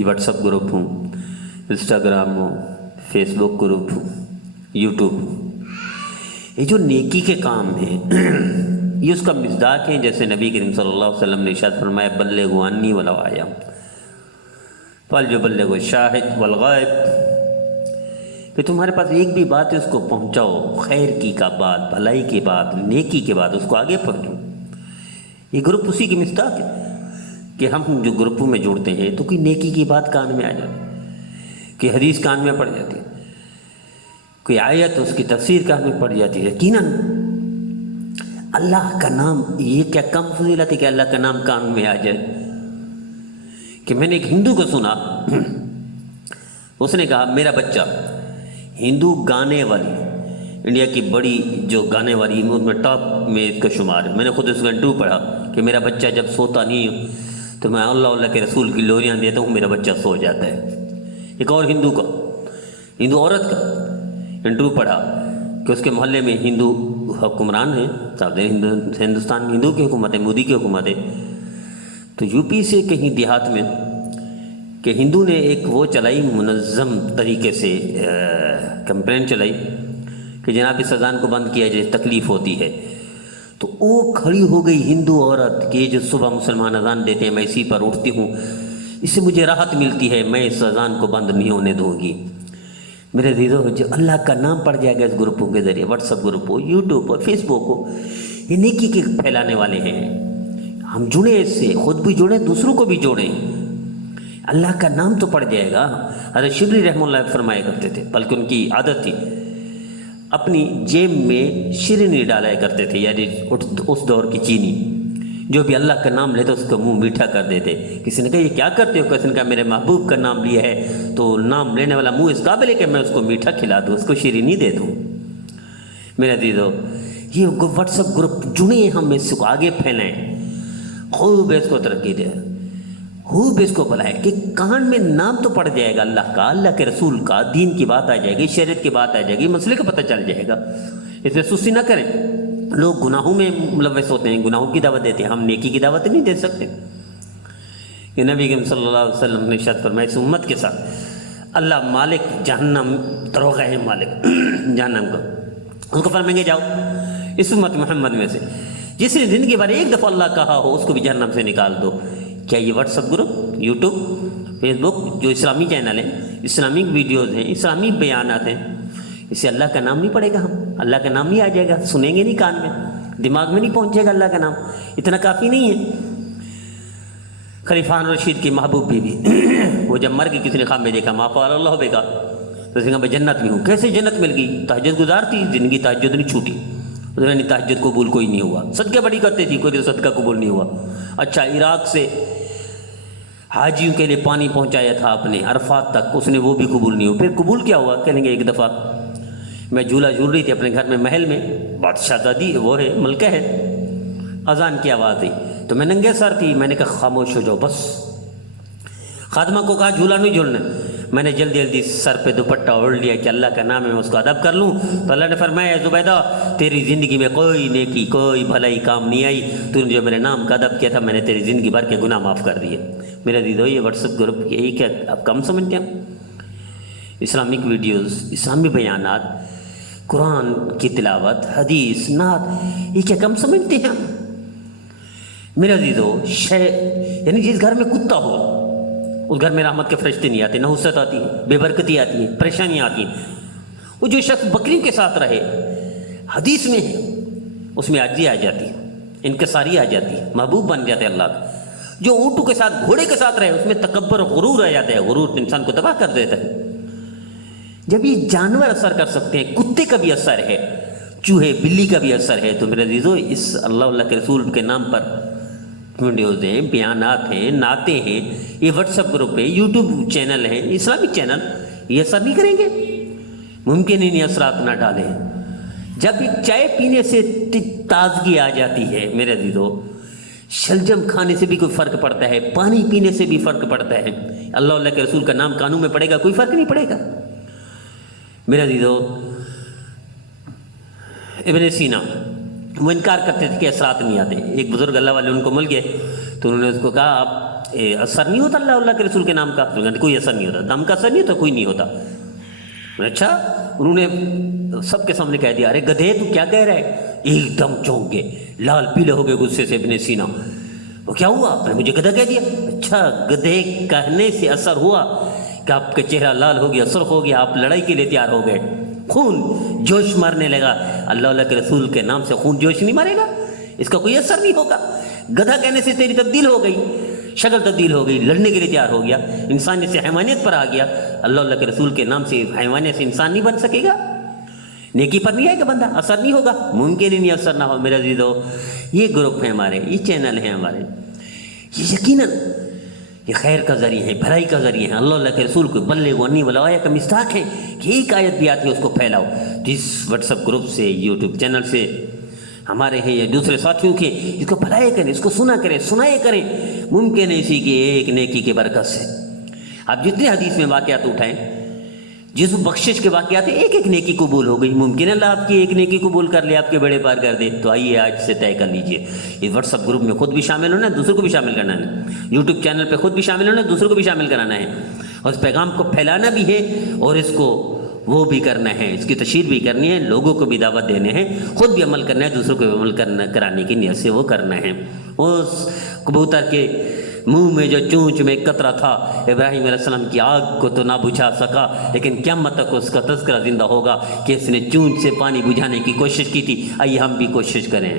ये WhatsApp group हूँ, Instagram हो, फेसबुक ग्रुप हो, यूट्यूब, ये जो नेकी के काम हैं ये उसका मिज़दाक है। जैसे नबी करीम सल्लल्लाहु अलैहि वसल्लम ने इरशाद फरमाया, बल्लिगु अन्नी वलौ आया फलयुबल्लिगु शाहिद वल गायब, कि तुम्हारे पास एक भी बात है उसको पहुँचाओ, खैर की का बात, भलाई की बात, नेकी के बात, उसको आगे पहुँचो। ये ग्रुप उसी की मिज़दाक है कि हम जो ग्रुपों में जुड़ते हैं तो कोई नेकी की बात कान में आ जाती, कि हदीस कान में पड़ जाती है, कोई आयत उसकी तफसीर कान में पड़ जाती है। यकीनन अल्लाह का नाम, ये क्या कम फजीलत है कि अल्लाह का नाम कान में आ जाए। कि मैंने एक हिंदू को सुना, उसने कहा मेरा बच्चा, हिंदू गाने वाली, इंडिया की बड़ी जो गाने वाली उसमें टॉप में इसका शुमार है। मैंने खुद उसका इंटरव्यू पढ़ा कि मेरा बच्चा जब सोता नहीं हो तो मैं अल्लाह अल्लाह के रसूल की लोरियाँ देता हूँ, मेरा बच्चा सो जाता है। एक और हिंदू का, हिंदू औरत का इंटरव्यू पढ़ा कि उसके मोहल्ले में हिंदू हुक्मरान हैं, साथ हिंदुस्तान में हिंदू की हुकूमत है, मोदी की हुकूमत है। तो यूपी से कहीं देहात में कि हिंदू ने एक वो चलाई मुनज़्ज़म तरीके से कंप्लेंट चलाई कि जनाब इस अज़ान को बंद किया जाए, तकलीफ़ होती है। तो वो खड़ी हो गई हिंदू औरत कि जो सुबह मुसलमान अज़ान देते हैं मैं इसी पर उठती हूँ, इससे मुझे राहत मिलती है, मैं इस अज़ान को बंद नहीं होने दूँगी। मेरे दीदो, जो अल्लाह का नाम पड़ जाएगा इस ग्रुपों के ज़रिए, व्हाट्सअप ग्रुप हो, यूट्यूब हो, फेसबुक हो, ये नेकी के फैलाने वाले हैं। हम जुड़े इससे, खुद भी जुड़े, दूसरों को भी जोड़ें, अल्लाह का नाम तो पड़ जाएगा। हज़रत शिबली रहमतुल्लाह फरमाया करते थे, बल्कि उनकी आदत थी, अपनी जेब में शिरनी डाला करते थे, यानी उस दौर की चीनी, जो भी अल्लाह का नाम लेते उसका मुंह मीठा कर देते। किसी ने कहा ये क्या करते हो? किसी ने कहा मेरे महबूब का नाम लिया है तो नाम लेने वाला मुंह इस काबिल है कि मैं उसको मीठा खिला दूँ, उसको शिरीनी दे दूँ। मेरा दीदो, ये व्हाट्सअप ग्रुप जुड़े, हम इसको आगे फैलाएं, खूब इसको तरक्की दे, खूब इसको बुलाएं कि कान में नाम तो पड़ जाएगा अल्लाह का, अल्लाह के रसूल का, दीन की बात आ जाएगी, शरीयत की बात आ जाएगी, मसले का पता चल जाएगा। इसमें सुस्ती ना करें। लोग गुनाहों में मुलव्वस होते हैं, गुनाहों की दावत देते हैं, हम नेकी की दावत नहीं दे सकते। ये नबी सल्लल्लाहु अलैहि वसल्लम ने इरशाद फरमाया, इस उम्मत के साथ अल्लाह मालिक जहन्नम दरोगा है, मालिक जहन्नम को, उसको फरमाएंगे जाओ इस उम्मत मोहम्मद में से जिसने ज़िंदगी भर एक दफ़ा अल्लाह कहा हो उसको भी जहन्नम से निकाल दो। क्या ये व्हाट्सअप ग्रुप, यूट्यूब, फेसबुक, जो इस्लामी चैनल हैं, इस्लामिक वीडियोज़ हैं, इस्लामी बयानात हैं, इससे अल्लाह का नाम नहीं पड़ेगा, हम अल्लाह का नाम नहीं आ जाएगा, सुनेंगे नहीं, कान में, दिमाग में नहीं पहुंचेगा अल्लाह का नाम। इतना काफ़ी नहीं है। खलीफा रशीद की महबूब बीवी वो जब मर गई, किसी ने ख्वाब में देखा, माफ़ा अल्लाह बेगा, तो उसने कहा मैं जन्नत में हूँ। कैसे जन्नत मिल गई? तहज्जुद गुजारती, ज़िंदगी तहज्जुद नहीं छूटी, उसने तहज्जुद कबूल कोई नहीं हुआ, सदका बड़ी करती थी, कोई सदका कबूल नहीं हुआ। अच्छा, इराक़ से हाजियों के लिए पानी पहुंचाया था आपने अरफात तक, उसने वो भी कबूल नहीं हुआ। फिर कबूल क्या हुआ? कहेंगे एक दफ़ा मैं झूला झूल रही थी अपने घर में, महल में, बादशाहजादी वो है, मलका है, अजान की आवाज़ आई तो मैं नंगे सर थी, मैंने कहा खामोश हो जाओ बस। खादमा को कहा झूला नहीं झूलना, मैंने जल्दी जल्दी सर पे दुपट्टा ओढ़ लिया कि अल्लाह का नाम है, मैं उसको अदब कर लूँ। तो अल्लाह ने फरमाया, ज़ुबैदा तेरी ज़िंदगी में कोई नेकी, कोई भलाई काम नहीं आई, तूने जो मेरे नाम का अदब किया था, मैंने तेरी ज़िंदगी भर के गुनाह माफ़ कर दिए। मेरा दीदो, ये व्हाट्सअप ग्रुप यही क्या आप कम समझते हैं? इस्लामिक वीडियोज़, इस्लामी बयानात, कुरान की तिलावत, हदीस, नात, ये क्या कम समझते हैं हम? मेरा दीदो, यानी जिस घर में कुत्ता हो उस घर में रहमत के फरिश्ते नहीं आते, नहुसत आती है, बेबरकती आती है, परेशानियाँ आती हैं। वो जो शख्स बकरियों के साथ रहे, हदीस में है, उसमें आजी आ जाती है, इनकसारी आ जाती है, महबूब बन जाते हैं अल्लाह का। जो ऊँटों के साथ, घोड़े के साथ रहे, उसमें तकब्बर गुरूर आ जाता है, गुरूर इंसान को तबाह कर देता है। जब ये जानवर असर कर सकते हैं, कुत्ते का भी असर है, चूहे बिल्ली का भी असर है, तो मेरे अज़ीज़ों, इस अल्लाह के रसूल के नाम पर वीडियोज़ हैं, बयानात हैं, नाते हैं, ये व्हाट्सअप ग्रुप है, यूट्यूब चैनल है, इस्लामिक चैनल, ये असर नहीं करेंगे? मुमकिन ही नहीं असरात ना डालें। जब एक चाय पीने से ताजगी आ जाती है मेरे अज़ीज़ों, शलजम खाने से भी कोई फ़र्क पड़ता है, पानी पीने से भी फ़र्क पड़ता है, अल्लाह के रसूल का नाम कानून में पड़ेगा, कोई फ़र्क नहीं पड़ेगा। मेरे अज़ीज़ों, इब्न सीना वो इनकार करते थे कि असरात नहीं आते। एक बुज़ुर्ग अल्लाह वाले उनको मिल गए तो उन्होंने उसको कहा, आप اثر نہیں ہوتا اللہ کے رسول کے نام کا؟ کوئی اثر نہیں ہوتا، دم کا اثر نہیں ہوتا، کوئی نہیں ہوتا۔ اچھا، انہوں نے سب کے سامنے کہہ دیا، ارے گدھے تو کیا کہہ رہا ہے؟ ایک دم چونک گئے، لال پیلے ہو گئے غصے سے ابن سینا۔ وہ کیا ہوا؟ آپ نے مجھے گدھا کہہ دیا؟ اچھا، گدھے کہنے سے اثر ہوا کہ آپ کا چہرہ لال ہو گیا، سرخ ہو گیا، آپ لڑائی کے لیے تیار ہو گئے، خون جوش مارنے لگا۔ اللہ کے رسول کے نام سے خون جوش نہیں مارے گا، اس کا کوئی اثر نہیں ہوگا۔ گدھا کہنے سے تیری تبدیل ہو گئی، شکل تبدیل ہو گئی، لڑنے کے لیے تیار ہو گیا، انسانیت سے حیوانیت پر آ گیا۔ اللہ کے رسول کے نام سے حیوانیت سے انسان نہیں بن سکے گا، نیکی پر نہیں آئے گا بندہ، اثر نہیں ہوگا، ممکن ہی نہیں اثر نہ ہو۔ میرا عزیزو، یہ گروپ ہیں ہمارے، یہ چینل ہیں ہمارے، یہ یقیناً یہ خیر کا ذریعہ ہے، بھلائی کا ذریعہ ہے۔ اللہ کے رسول کو بلغوا عنی ولو آیہ کا مصداق ہے کہ ایک آیت بھی آتی ہے اس کو پھیلاؤ۔ تو اس واٹس ایپ گروپ سے، یوٹیوب چینل سے، ہمارے ہیں یا دوسرے ساتھیوں کے، اس کو پھیلائے کریں، اس کو سنا کریں، سنائے کریں، ممکن ہے اسی کی ایک نیکی کے برکت سے۔ آپ جتنے حدیث میں واقعات اٹھائیں، جس بخشش کے واقعات ہیں، ایک ایک نیکی قبول ہو گئی، ممکن ہے اللہ آپ کی ایک نیکی قبول کر لے، آپ کے بڑے پار کر دے۔ تو آئیے آج سے طے کر لیجئے، اس واٹس ایپ گروپ میں خود بھی شامل ہونا ہے، دوسروں کو بھی شامل کرنا ہے، یوٹیوب چینل پہ خود بھی شامل ہونا ہے، دوسروں کو بھی شامل کرانا ہے، اور اس پیغام کو پھیلانا بھی ہے، اور اس کو وہ بھی کرنا ہے، اس کی تشہیر بھی کرنی ہے، لوگوں کو بھی دعوت دینے ہیں، خود بھی عمل کرنا ہے، دوسروں کو بھی عمل کرانے کی نیت سے وہ کرنا ہے۔ اس کبوتر کے منہ میں جو چونچ میں قطرہ تھا، ابراہیم علیہ السلام کی آگ کو تو نہ بجھا سکا، لیکن قیامت تک اس کا تذکرہ زندہ ہوگا کہ اس نے چونچ سے پانی بجھانے کی کوشش کی تھی۔ آئیے ہم بھی کوشش کریں۔